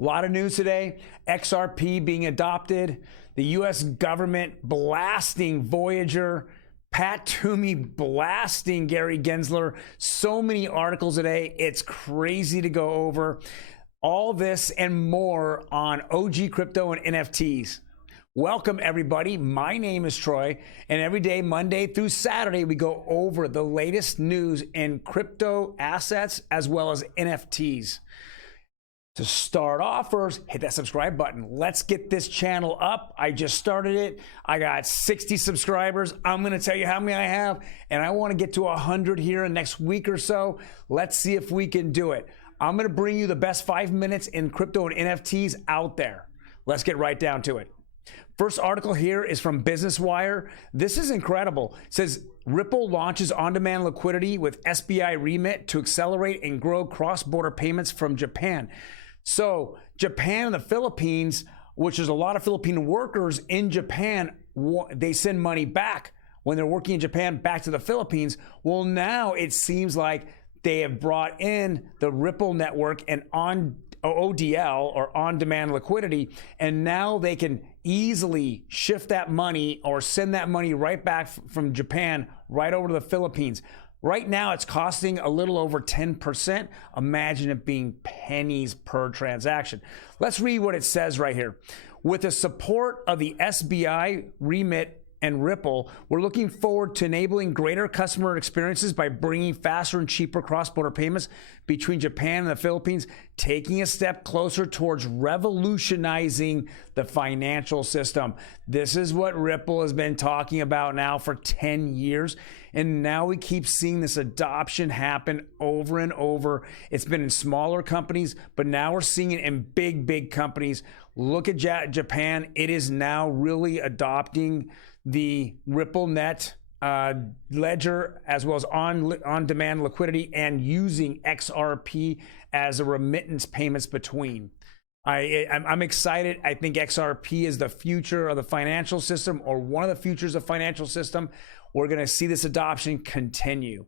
A lot of news today. XRP being adopted, the U.S. government blasting Voyager, Pat Toomey blasting Gary Gensler. So many articles today. It's crazy to go over. All this and more on OG Crypto and NFTs. Welcome, everybody. My name is Troy, and every day, Monday through Saturday, we go over the latest news in crypto assets as well as NFTs. To start off first, hit that subscribe button. Let's get this channel up. I just started it. I got 60 subscribers. I'm going to tell you how many I have, and I want to get to 100 here in the next week or so. Let's see if we can do it. I'm going to bring you the best 5 minutes in crypto and NFTs out there. Let's get right down to it. First article here is from Business Wire. This is incredible. It says Ripple launches on-demand liquidity with SBI remit to accelerate and grow cross-border payments from Japan. So Japan and the Philippines, which there's a lot of Filipino workers in Japan, they send money back when they're working in Japan back to the Philippines. Well, now it seems like they have brought in the Ripple network and ODL, or on-demand liquidity, and now they can easily shift that money or send that money right back from Japan right over to the Philippines. Right now, it's costing a little over 10%. Imagine it being pennies per transaction. Let's read what it says right here. With the support of the SBI remit and Ripple, we're looking forward to enabling greater customer experiences by bringing faster and cheaper cross-border payments between Japan and the Philippines, taking a step closer towards revolutionizing the financial system. This is what Ripple has been talking about now for 10 years. And now we keep seeing this adoption happen over and over. It's been in smaller companies, but now we're seeing it in big companies. Look at Japan. It is now really adopting the RippleNet ledger as well as on-demand liquidity and using XRP as a remittance payments between. I'm excited. I think XRP is the future of the financial system, or one of the futures of financial system. We're going to see this adoption continue.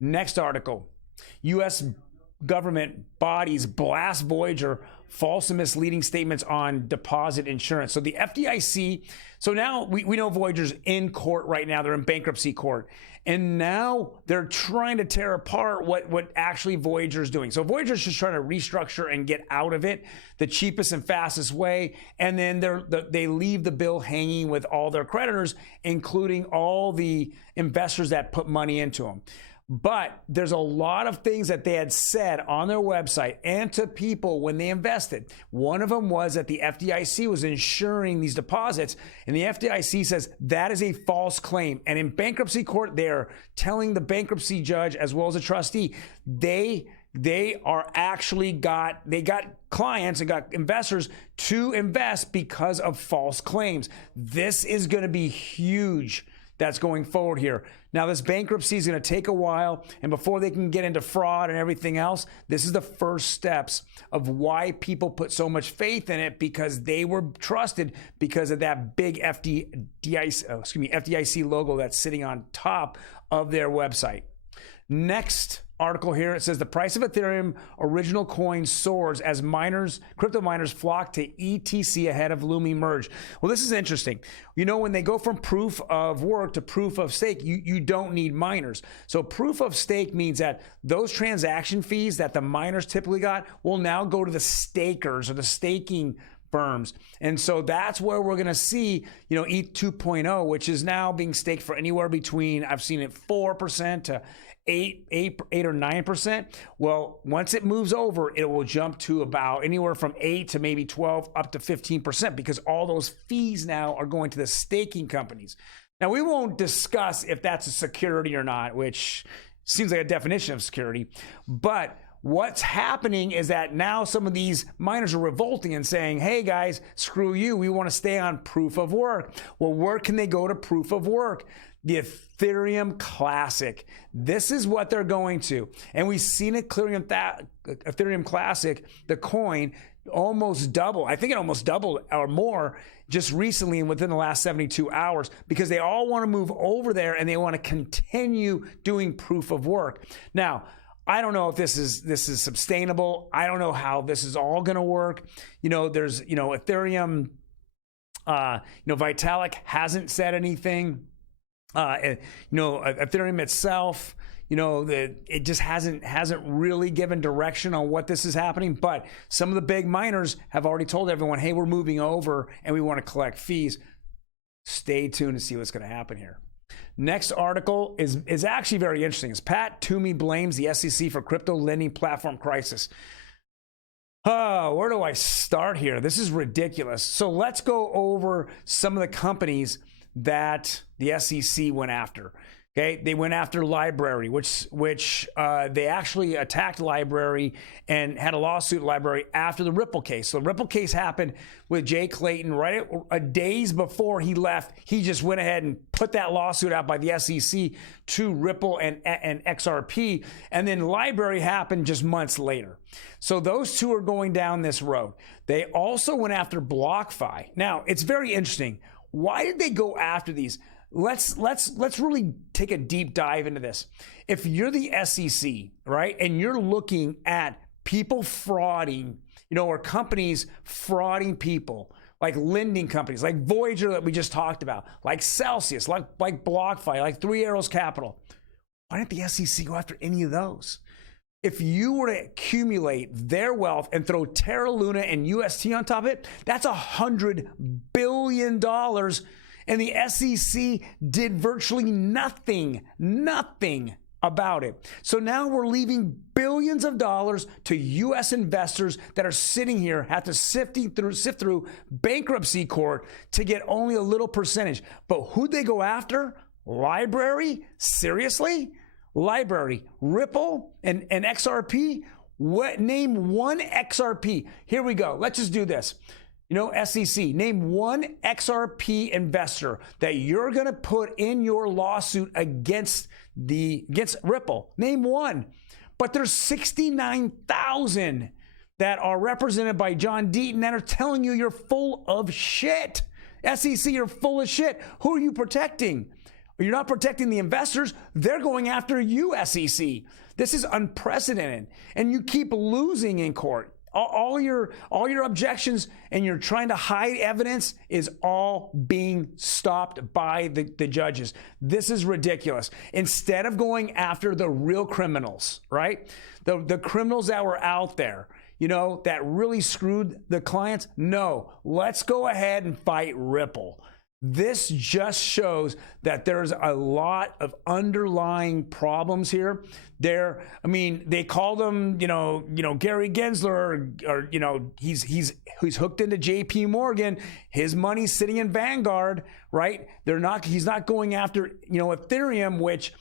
Next article, U.S. government bodies blast Voyager, false and misleading statements on deposit insurance. So the FDIC, so now we know Voyager's in court right now. They're in bankruptcy court. And now they're trying to tear apart what actually Voyager's doing. So Voyager's just trying to restructure and get out of it the cheapest and fastest way. And then they leave the bill hanging with all their creditors, including all the investors that put money into them. But there's a lot of things that they had said on their website and to people when they invested. One of them was that the FDIC was insuring these deposits, and the FDIC says that is a false claim. And in bankruptcy court, they're telling the bankruptcy judge as well as a trustee, they are actually got clients and got investors to invest because of false claims. This is going to be huge. That's going forward here. Now, this bankruptcy is going to take a while, and before they can get into fraud and everything else, this is the first steps of why people put so much faith in it, because they were trusted because of that big FDIC logo that's sitting on top of their website. Next article here, it says the price of Ethereum original coin soars as crypto miners flock to ETC ahead of Looming merge. Well, this is interesting. You know, when they go from proof of work to proof of stake, you don't need miners. So proof of stake means that those transaction fees that the miners typically got will now go to the stakers or the staking firms. And so that's where we're going to see, ETH 2.0, which is now being staked for anywhere between, I've seen it 4% to 8 or 9%. Well, once it moves over, it will jump to about anywhere from 8 to maybe 12 up to 15%, because all those fees now are going to the staking companies. Now, we won't discuss if that's a security or not, which seems like a definition of security. But what's happening is that now some of these miners are revolting and saying, hey guys, screw you. We want to stay on proof of work. Well, where can they go to proof of work? The Ethereum Classic. This is what they're going to. And we've seen it clearing Ethereum Classic, the coin, almost double. I think it almost doubled or more just recently and within the last 72 hours, because they all want to move over there and they want to continue doing proof of work. Now, I don't know if this is sustainable. I don't know how this is all going to work. There's Ethereum. Vitalik hasn't said anything. Ethereum itself, it just hasn't really given direction on what this is happening. But some of the big miners have already told everyone, hey, we're moving over and we want to collect fees. Stay tuned to see what's going to happen here. Next article is actually very interesting. It's Toomey blames the SEC for crypto lending platform crisis. Oh, where do I start here? This is ridiculous. So let's go over some of the companies that the SEC went after. Okay, they went after Library, which they actually attacked Library and had a lawsuit Library after the Ripple case. So the Ripple case happened with Jay Clayton right days before he left. He just went ahead and put that lawsuit out by the SEC to Ripple and XRP, and then Library happened just months later. So those two are going down this road. They also went after BlockFi. Now it's very interesting. Why did they go after these? Let's really take a deep dive into this. If you're the SEC, right, and you're looking at people frauding, or companies frauding people, like lending companies, like Voyager that we just talked about, like Celsius, like BlockFi, like Three Arrows Capital, why didn't the SEC go after any of those? If you were to accumulate their wealth and throw Terra Luna and UST on top of it, that's $100 billion. And the SEC did virtually nothing about it. So now we're leaving billions of dollars to U.S. investors that are sitting here, have to sift through bankruptcy court to get only a little percentage. But who'd they go after? Library? Seriously? Library, Ripple, and XRP? Name one XRP. Here we go. Let's just do this. SEC, name one XRP investor that you're going to put in your lawsuit against Ripple. Name one. But there's 69,000 that are represented by John Deaton that are telling you you're full of shit. SEC, you're full of shit. Who are you protecting? You're not protecting the investors. They're going after you, SEC. This is unprecedented. And you keep losing in court. All your objections, and you're trying to hide evidence, is all being stopped by the judges. This is ridiculous. Instead of going after the real criminals, right? The criminals that were out there, that really screwed the clients. No, let's go ahead and fight Ripple. This just shows that there's a lot of underlying problems here. They called him, Gary Gensler, or he's hooked into JP Morgan. His money's sitting in Vanguard, right? He's not going after, Ethereum, which,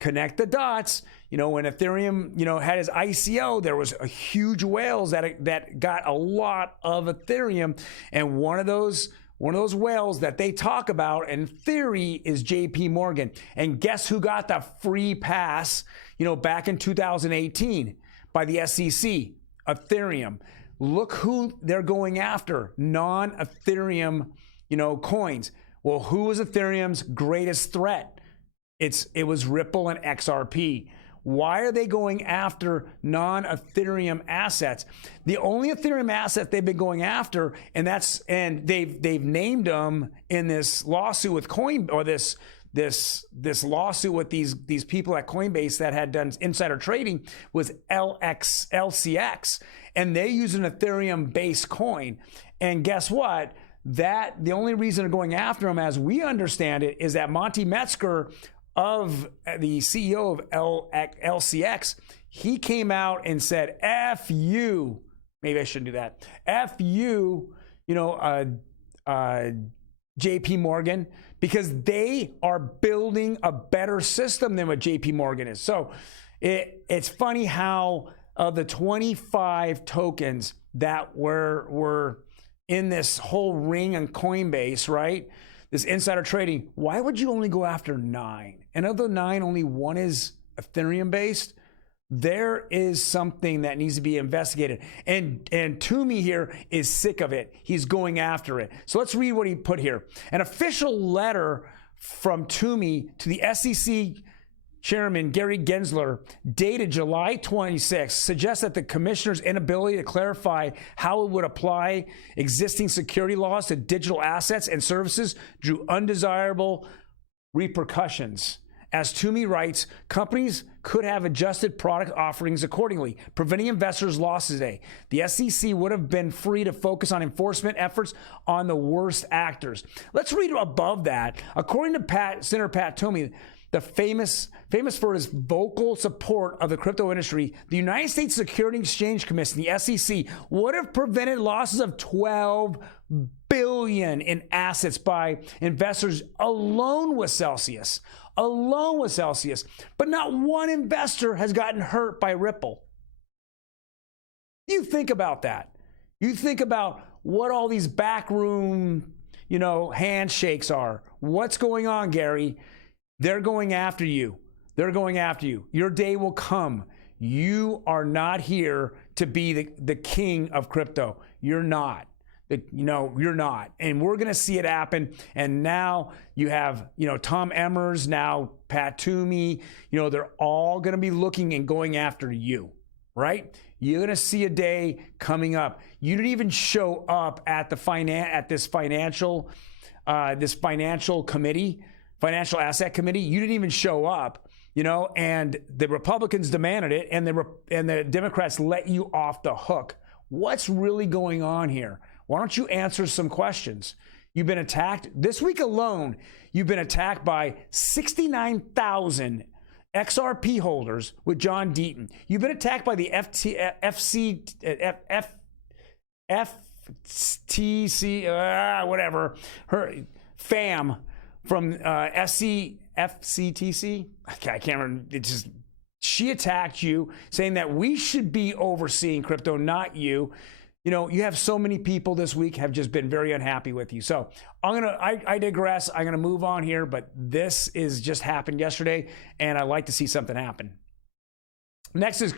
connect the dots. When Ethereum, had his ICO, there was a huge whales that got a lot of Ethereum, and one of those whales that they talk about in theory is JP Morgan. And guess who got the free pass, back in 2018 by the SEC? Ethereum. Look who they're going after, non-Ethereum, coins. Well, who was Ethereum's greatest threat? It was Ripple and XRP. Why are they going after non-Ethereum assets? The only Ethereum asset they've been going after, and they've named them in this lawsuit with this lawsuit with these people at Coinbase that had done insider trading, was LCX, and they use an Ethereum-based coin. And guess what? The only reason they're going after them, as we understand it, is that Monty Metzger, of the CEO of LCX, he came out and said, F you, maybe I shouldn't do that, F you, JP Morgan, because they are building a better system than what JP Morgan is. So it's funny how of the 25 tokens that were in this whole ring on Coinbase, right? This insider trading, why would you only go after 9? And of the 9, only 1 is Ethereum based. There is something that needs to be investigated. And Toomey here is sick of it. He's going after it. So let's read what he put here. An official letter from Toomey to the SEC Chairman Gary Gensler, dated July 26, suggests that the commissioner's inability to clarify how it would apply existing security laws to digital assets and services drew undesirable repercussions. As Toomey writes, companies could have adjusted product offerings accordingly, preventing investors' losses today. The SEC would have been free to focus on enforcement efforts on the worst actors. Let's read above that. According to Senator Pat Toomey, the famous for his vocal support of the crypto industry, the United States Securities and Exchange Commission, the SEC, would have prevented losses of $12 billion in assets by investors alone with Celsius. But not one investor has gotten hurt by Ripple. You think about that. You think about what all these backroom, handshakes are. What's going on, Gary? They're going after you. Your day will come. You are not here to be the king of crypto. You're not. You're not. And we're going to see it happen. And now you have, Tom Emmers, now Pat Toomey, they're all going to be looking and going after you, right? You're going to see a day coming up. You didn't even show up at this financial committee, financial asset committee. You didn't even show up, and the Republicans demanded it, and the Democrats let you off the hook. What's really going on here? Why don't you answer some questions? You've been attacked. This week alone, you've been attacked by 69,000 XRP holders with John Deaton. You've been attacked by the FTC, whatever, her FAM from FCTC. I can't remember. She attacked you, saying that we should be overseeing crypto, not you. You have so many people this week have just been very unhappy with you. So I digress. I'm gonna move on here, but this is just happened yesterday, and I'd like to see something happen. Next is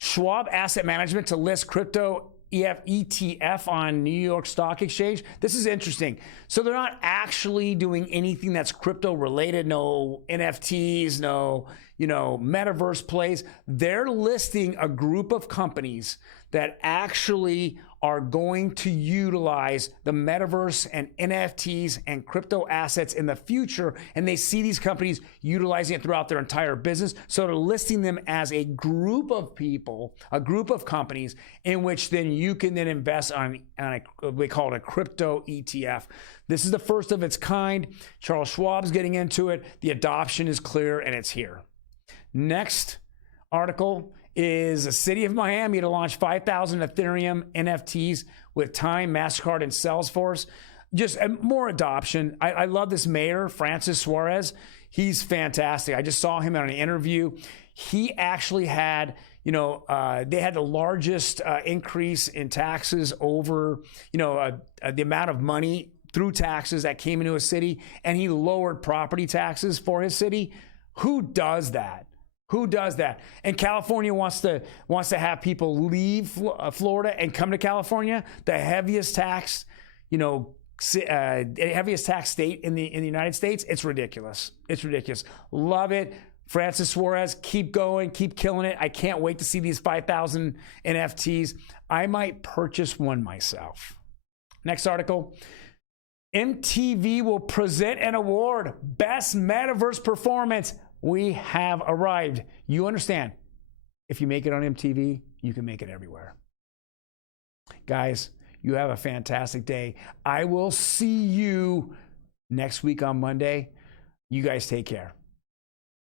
Schwab Asset Management to list crypto ETF on New York Stock Exchange. This is interesting. So they're not actually doing anything that's crypto related, no NFTs, no, metaverse plays. They're listing a group of companies that actually are going to utilize the metaverse and NFTs and crypto assets in the future, and they see these companies utilizing it throughout their entire business. So they're listing them as a group of people, a group of companies, in which then you can then invest on we call it a crypto ETF. This is the first of its kind. Charles Schwab's getting into it. The adoption is clear, and it's here. Next article is the city of Miami to launch 5,000 Ethereum NFTs with Time, MasterCard, and Salesforce. Just more adoption. I love this mayor, Francis Suarez. He's fantastic. I just saw him on an interview. He actually had, they had the largest increase in taxes over, the amount of money through taxes that came into a city, and he lowered property taxes for his city. Who does that? Who does that? And California wants to have people leave Florida and come to California, the heaviest tax, heaviest tax state in the United States. It's ridiculous. It's ridiculous. Love it. Francis Suarez, keep going, keep killing it. I can't wait to see these 5,000 NFTs. I might purchase one myself. Next article. MTV will present an award, Best Metaverse Performance. We have arrived. You understand, if you make it on MTV, you can make it everywhere. Guys, you have a fantastic day. I will see you next week on Monday. You guys take care.